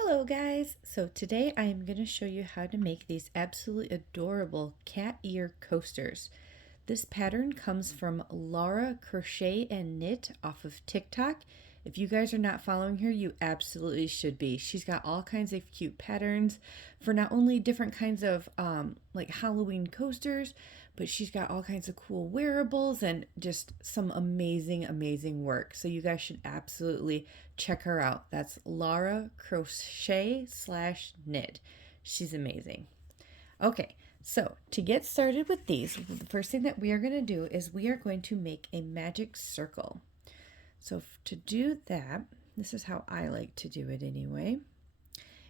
Hello guys! So today I am going to show you how to make these absolutely adorable cat ear coasters. This pattern comes from Laura Crochet and Knit off of TikTok. If you guys are not following her, you absolutely should be. She's got all kinds of cute patterns for not only different kinds of like Halloween coasters, but she's got all kinds of cool wearables and just some amazing work. So you guys should absolutely check her out. That's Laura Crochet / Knit. She's amazing. Okay, so to get started with these, the first thing that we are going to do is we are going to make a magic circle. So to do that, this is how I like to do it anyway.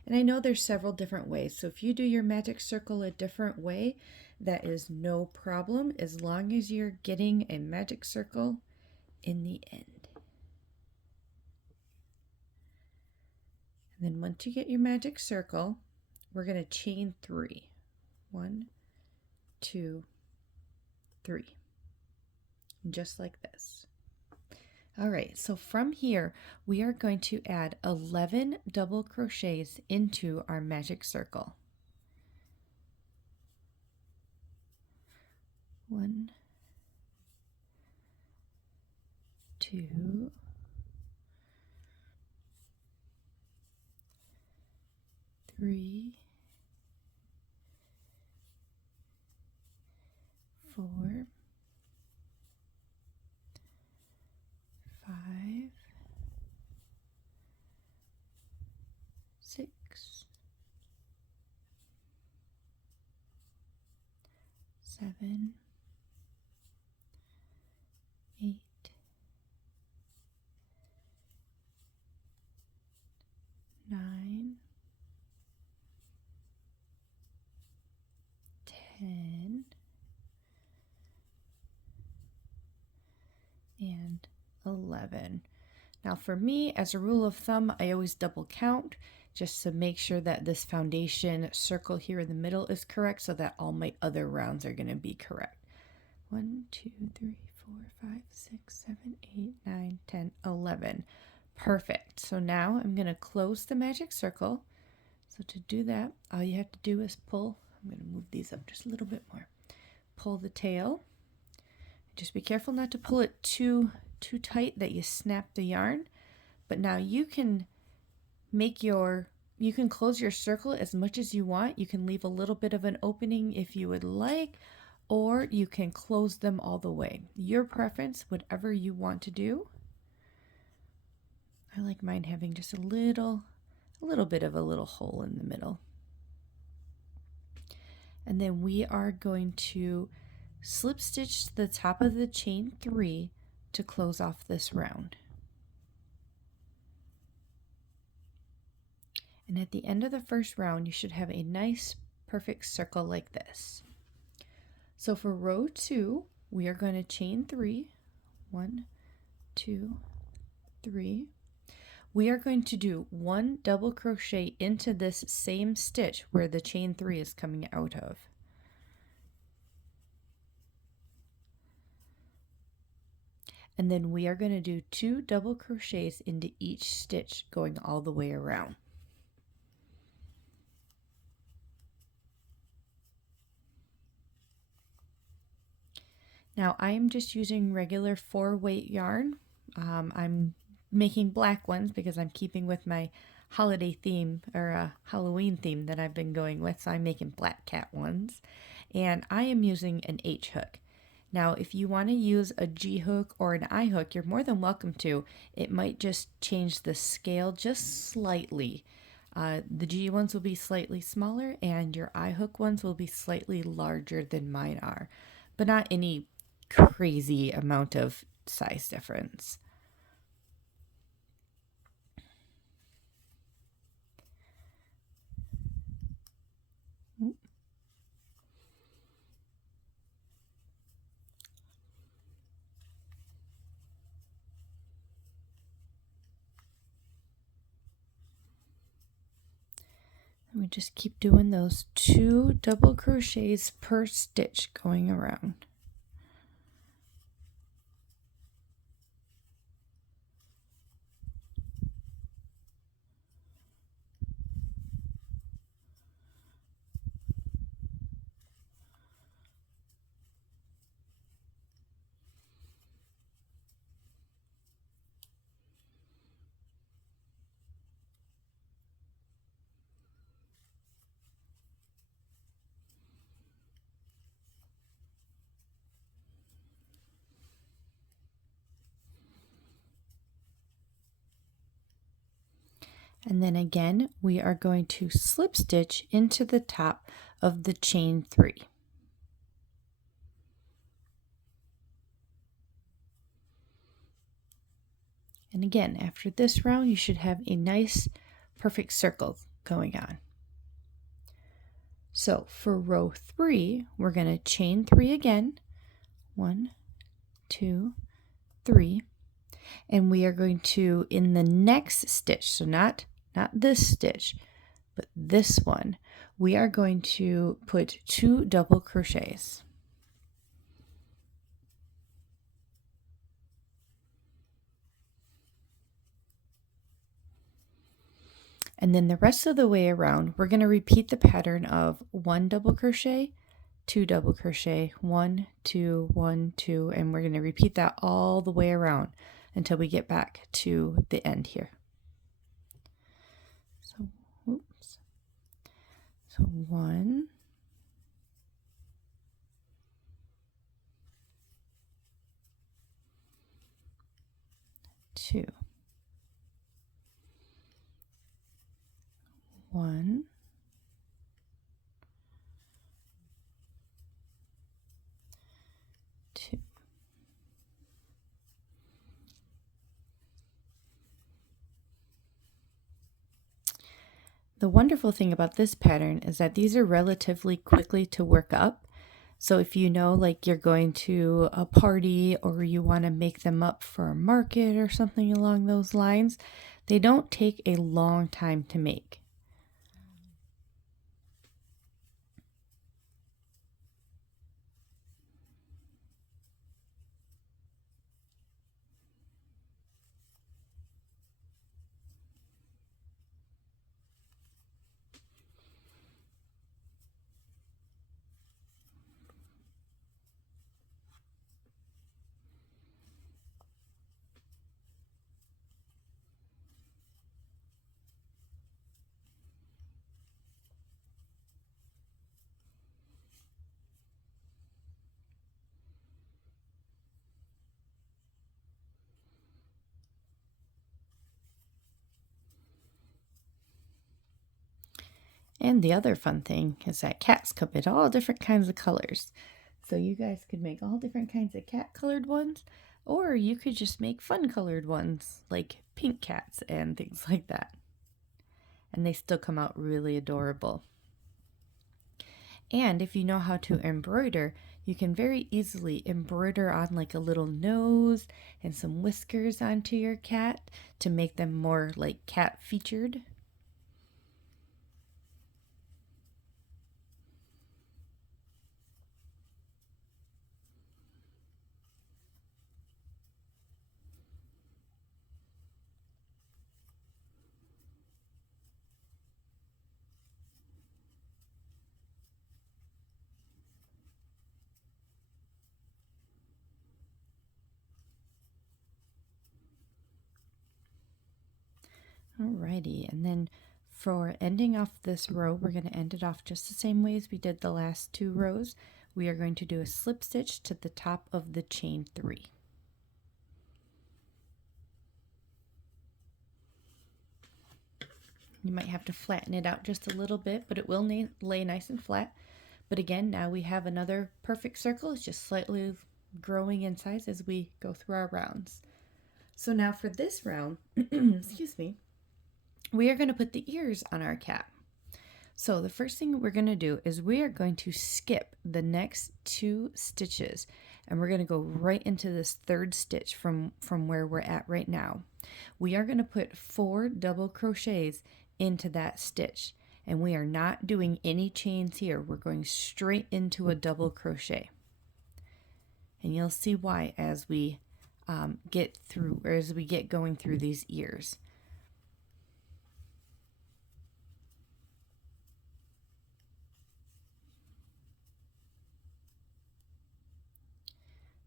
And I know there's several different ways. So if you do your magic circle a different way, that is no problem as long as you're getting a magic circle in the end. And then once you get your magic circle, we're going to chain 3. 1, 2, 3. Just like this. All right, so from here, we are going to add 11 double crochets into our magic circle. 1, 2, 3, 4, 5, 6, 7, 8, 9, 10, and 11. Now for me, as a rule of thumb, I always double count just to make sure that this foundation circle here in the middle is correct so that all my other rounds are going to be correct. 1, 2, 3, 4, 5, 6, 7, 8, 9, 10, 11. Perfect. So now I'm going to close the magic circle. So to do that, all you have to do is pull. I'm going to move these up just a little bit more. Pull the tail. Just be careful not to pull it too tight that you snap the yarn. But now you can close your circle as much as you want. You can leave a little bit of an opening if you would like, or you can close them all the way. Your preference, whatever you want to do. I like mine having just a little bit of a little hole in the middle. And then we are going to slip stitch the top of the chain 3 to close off this round. And at the end of the first round, you should have a nice perfect circle like this. So for row 2, we are going to chain 3. 1, 2, 3. We are going to do 1 double crochet into this same stitch where the chain 3 is coming out of. And then we are going to do 2 double crochets into each stitch going all the way around. Now I am just using regular 4-weight yarn. I'm making black ones because I'm keeping with my holiday theme or Halloween theme that I've been going with, so I'm making black cat ones. And I am using an H hook. Now, if you want to use a G hook or an I hook, you're more than welcome to. It might just change the scale just slightly. The G ones will be slightly smaller and your I hook ones will be slightly larger than mine are, but not any crazy amount of size difference. And we just keep doing those 2 double crochets per stitch going around. And then again, we are going to slip stitch into the top of the chain 3. And again, after this round, you should have a nice perfect circle going on. So for row 3, we're going to chain 3 again. 1, 2, 3. And we are going to, in the next stitch, so not this stitch, but this one, we are going to put 2 double crochets. And then the rest of the way around, we're going to repeat the pattern of 1 double crochet, 2 double crochet, 1, 2, 1, 2, and we're going to repeat that all the way around until we get back to the end here. So, oops. So 1, 2, 1, 2. The wonderful thing about this pattern is that these are relatively quickly to work up. So if you know, like, you're going to a party or you want to make them up for a market or something along those lines, they don't take a long time to make. And the other fun thing is that cats come in all different kinds of colors. So you guys could make all different kinds of cat colored ones, or you could just make fun colored ones like pink cats and things like that. And they still come out really adorable. And if you know how to embroider, you can very easily embroider on like a little nose and some whiskers onto your cat to make them more like cat featured. Alrighty, and then for ending off this row, we're going to end it off just the same way as we did the last 2 rows. We are going to do a slip stitch to the top of the chain 3. You might have to flatten it out just a little bit, but it will lay nice and flat. But again, now we have another perfect circle. It's just slightly growing in size as we go through our rounds. So now for this round, excuse me, we are going to put the ears on our cat. So the first thing we're going to do is we are going to skip the next 2 stitches and we're going to go right into this 3rd stitch from where we're at right now. We are going to put 4 double crochets into that stitch and we are not doing any chains here. We're going straight into a double crochet. And you'll see why as we get going through these ears.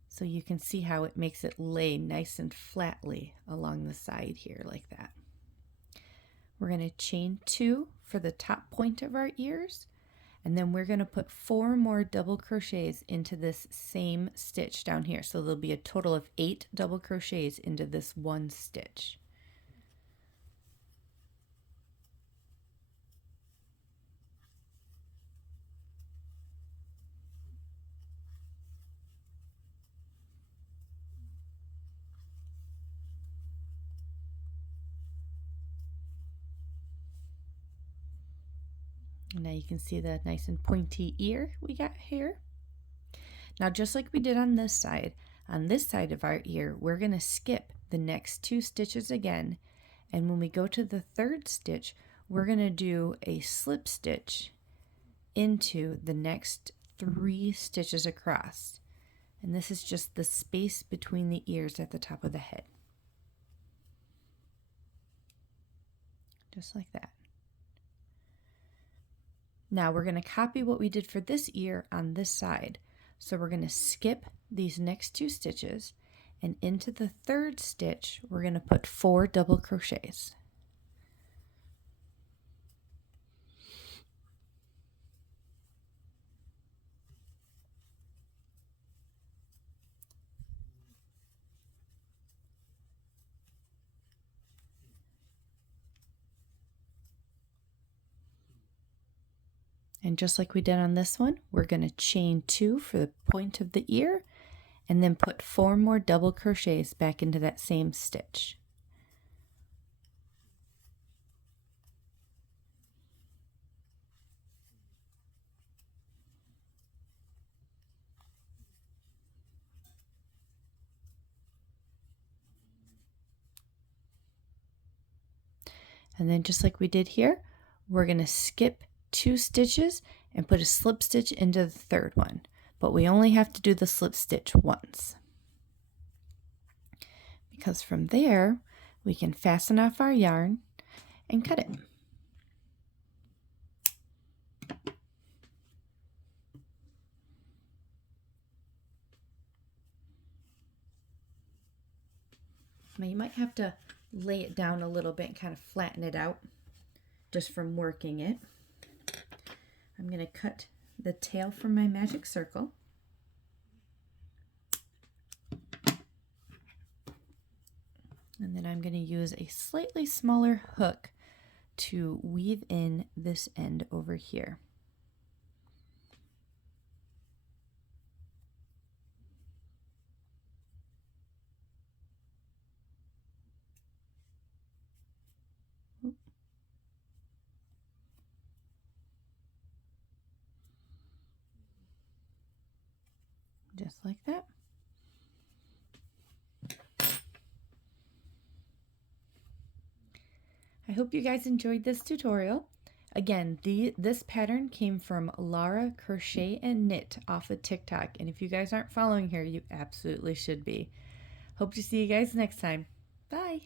So you can see how it makes it lay nice and flatly along the side here like that. We're going to chain 2 for the top point of our ears, and then we're going to put 4 more double crochets into this same stitch down here. So there'll be a total of 8 double crochets into this one stitch. And now you can see the nice and pointy ear we got here. Now, just like we did on this side of our ear, we're going to skip the next 2 stitches again. And when we go to the 3rd stitch, we're going to do a slip stitch into the next 3 stitches across. And this is just the space between the ears at the top of the head. Just like that. Now we're going to copy what we did for this ear on this side. So we're going to skip these next 2 stitches, and into the 3rd stitch we're going to put 4 double crochets. And just like we did on this one, we're going to chain 2 for the point of the ear, and then put 4 more double crochets back into that same stitch. And then just like we did here, we're going to skip 2 stitches and put a slip stitch into the 3rd one, but we only have to do the slip stitch once, because from there we can fasten off our yarn and cut it. Now you might have to lay it down a little bit and kind of flatten it out just from working it. I'm going to cut the tail from my magic circle. And then I'm going to use a slightly smaller hook to weave in this end over here. Just like that. I hope you guys enjoyed this tutorial. Again, this pattern came from Laura Crochet and Knit off of TikTok, and if you guys aren't following her, you absolutely should be. Hope to see you guys next time. Bye!